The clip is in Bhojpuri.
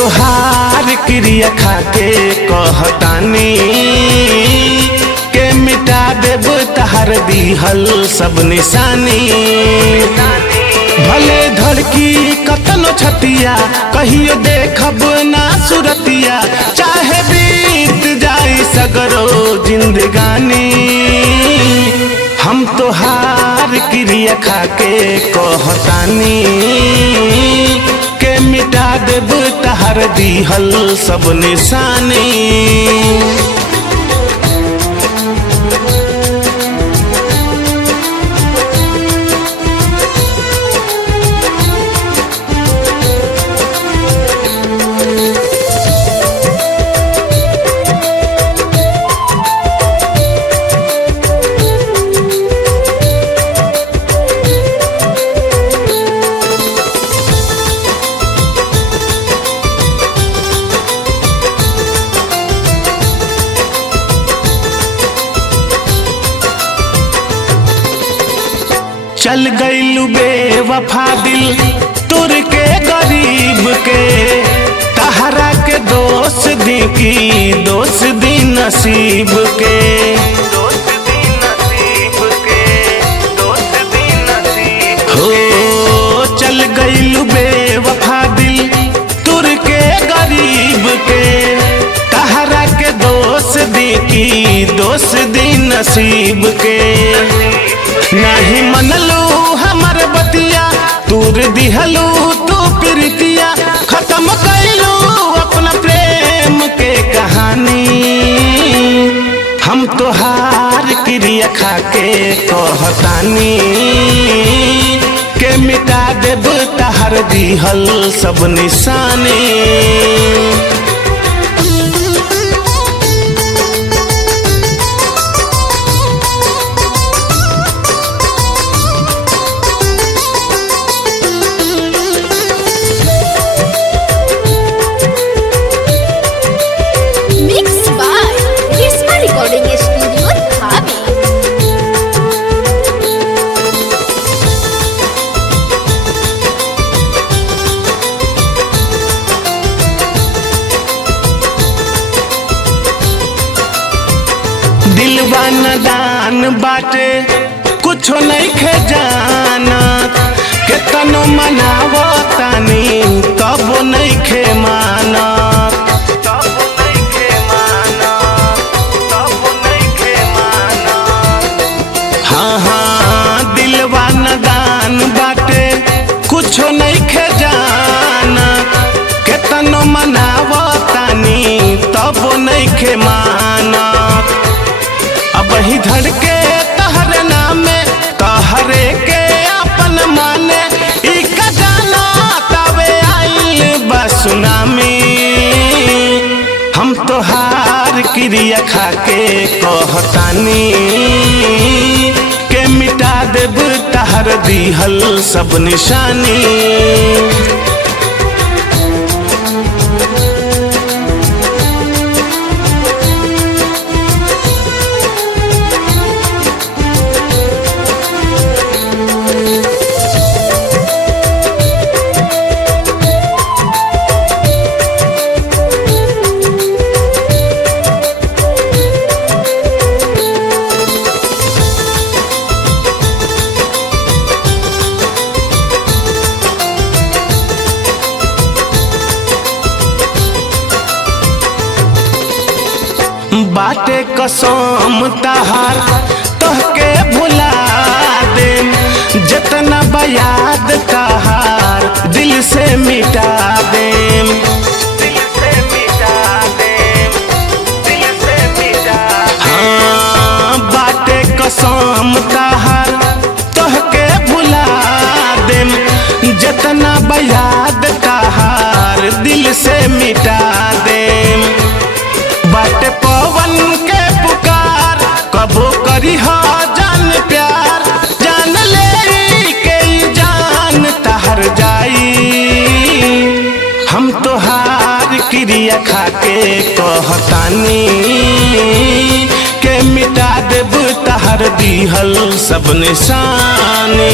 तोहार क्रिया खाके कहतानी के मिटा देब तहर दिहल सब निशानी। भले धड़की कतनो छतिया कहियो देखब ना सुरतिया, चाहे बीत जाई सगरो जिंदगानी। हम तोहार क्रिया खाके कहतानी के मिटा देब तहर दिहल सब निशानी। चल गइलू बेवफा दिल तुर के गरीब के, तहरा के दोस्त दी की दोस्त दी नसीब के। हो चल गइलू बेवफा दिल तुर के गरीब के, तहरा के दोस्त दी की दोस्त दी नसीब के। नहीं मनलू हमर बतिया तूर दिहलू तू प्रीतिया, खत्म कैलू अपना प्रेम के कहानी। हम तोहार क्रिया खाके कहतानी के मिटा देब तहर दिहल सब निशानी। दिलवा नदान बाटे कुछो नहीं खे जाना, केतनो मनावतानी तबो नहीं खे माना। हाँ हाँ दिलवा नदान बाटे कुछो नहीं खे जाना, केतनो मनावतानी तबो नहीं खे माना। अब ही धड़के तहरे नामे तहरे के अपन माने, इका जाना तबे आइल बा सुनामी। हम तोहार क्रिया खाके कहतानी के मिटा देब तहर दिहल सब निशानी। बाटे कसम तहार तोहके भुला दे, जितना बयाद तहार दिल से मिटा दे। हाँ बाटे कसम तहार तोहके भुला दे, जितना बयाद तहार दिल से मिटा दे। बाटे पवन के पुकार कबो करी हो जान प्यार, जान ले के जान तहर जाई। हम तोहार क्रिया खाके कहतानी के मिटा देब तहर दिहल सब निशानी।